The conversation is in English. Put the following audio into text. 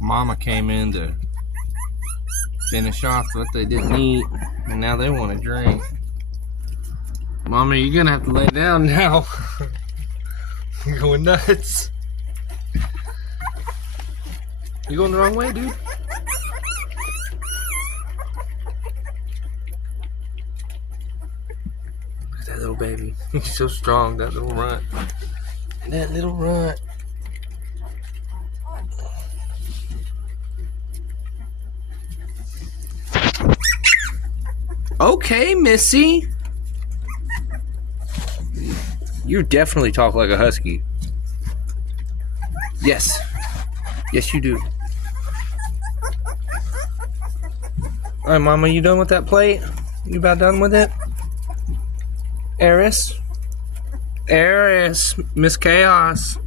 Mama came in to finish off what they didn't eat, and now they want to drink. Mama, you're gonna have to lay down now. You're going nuts. You going the wrong way, dude? Look at that little baby. He's so strong, that little runt. That little runt. Okay, Missy. You definitely talk like a husky. Yes. Yes, you do. Alright, Mama, you done with that plate? You about done with it? Eris? Eris, Miss Chaos.